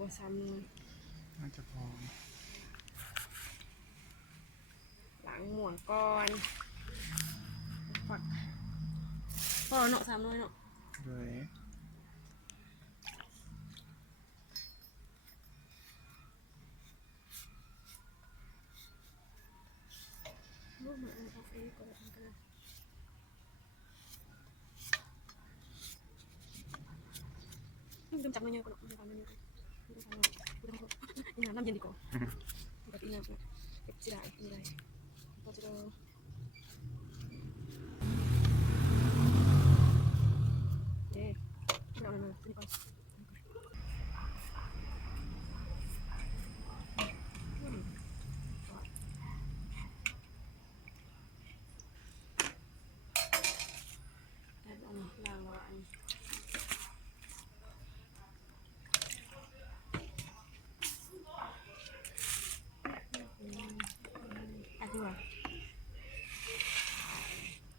บ่ซ้ำเลยน่าจะพอล้างหม่วงก่อนฝักพอเนาะซ้ำเลยเนาะเลยลูกมาเอาเองก็ได้กันนะลืมจับเงี้ยก่อนลืมจับเงี้ยก่อนลืมจับเงี้ยนี่น้ำเย็นดีกว่าแบบนี้น้ำแบบจีได้มีอะไรก็จะเย้เอาหน่อยนี่ก่อนได้อันล้างแล้ว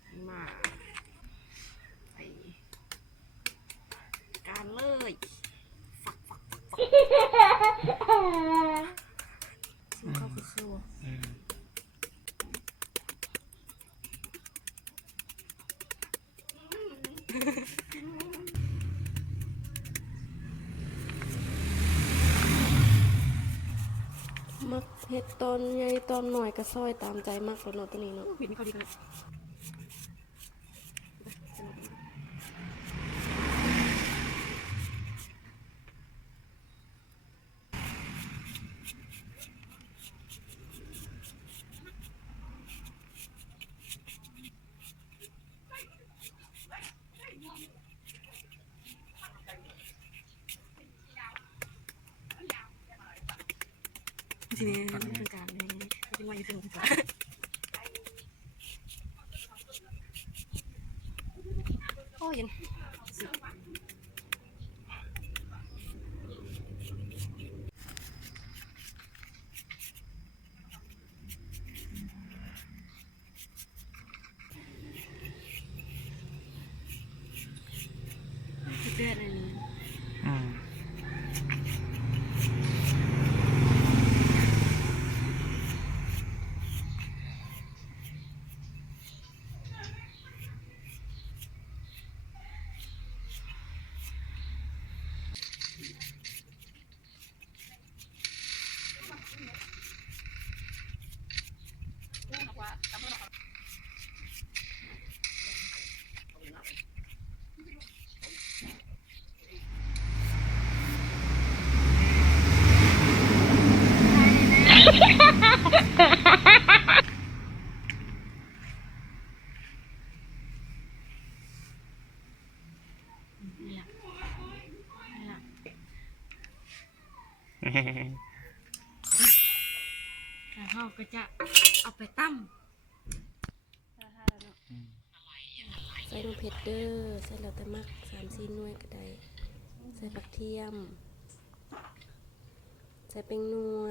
อันมาไปการเลยฝักซึ่งเขาคือมักเห็ดตอนใหญ่ตอนหน่อยก็ซอยตามใจมากแล้วเนาะตัวนี้เนาะบิดนี่เขาดีกันทีนี้เป็นการเลยเป็นวันที่สนุกจ้ะโอ้ยเดือดเลยนี่แล้วเขาก็จะเอาไปตั้มใส่นมเผ็ดเด้อใส่แล้วแต่มัก3-4 หน่วยก็ได้ใส่ผักเทียมใส่เป็นนัว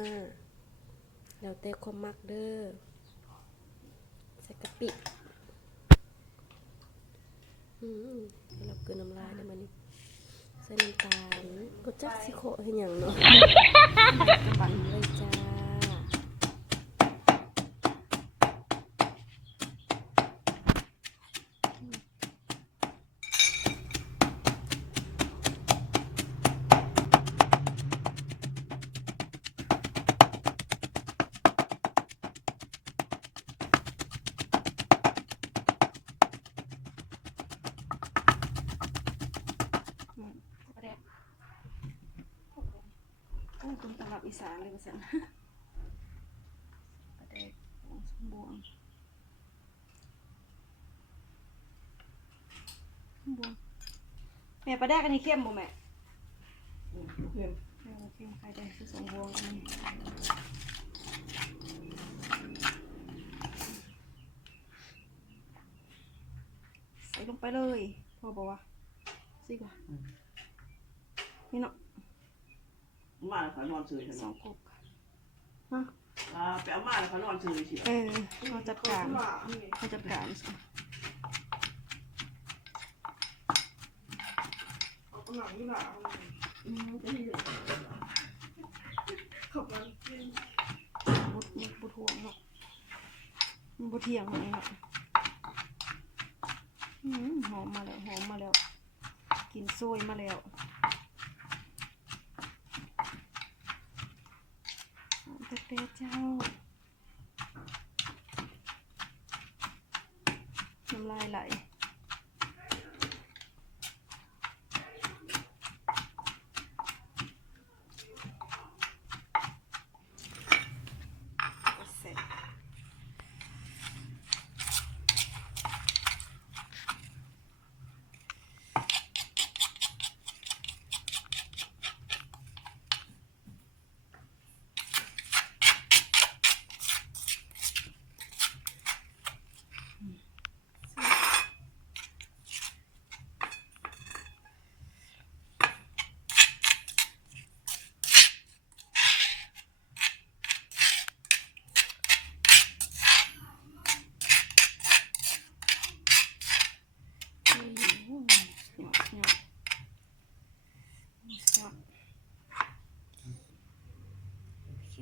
แล้วแต่ความมักเด้อใส่กะปิเราเกินน้ำลายได้มานี่ใส่น้ำตาลก็จักสิโคให้หยังเนาะปั่นเลยจ้าตรงตำรับอีสานเลยว่าซั่นปลาแดกสมบวงแม่ปลาแดกอันนี้เข้มบ่แม่เข้มเข้มใครได้คือสมบวงอันนี้ใส่ลงไปเลยพอบอกว่าสิกว่านี่เนาะมาแล้วเขานอนซื้อใช่ไหม 2 กบไปเอามาแล้วเขานอนซื้อสิเขาจัดการเอาหนังนี่แหละ เที่ยงเลยครับหอมมาแล้วหอมมาแล้วกินโซยมาแล้วหอมเต๊ะๆเจ้าน้ำลายไหลเสร็จโอเค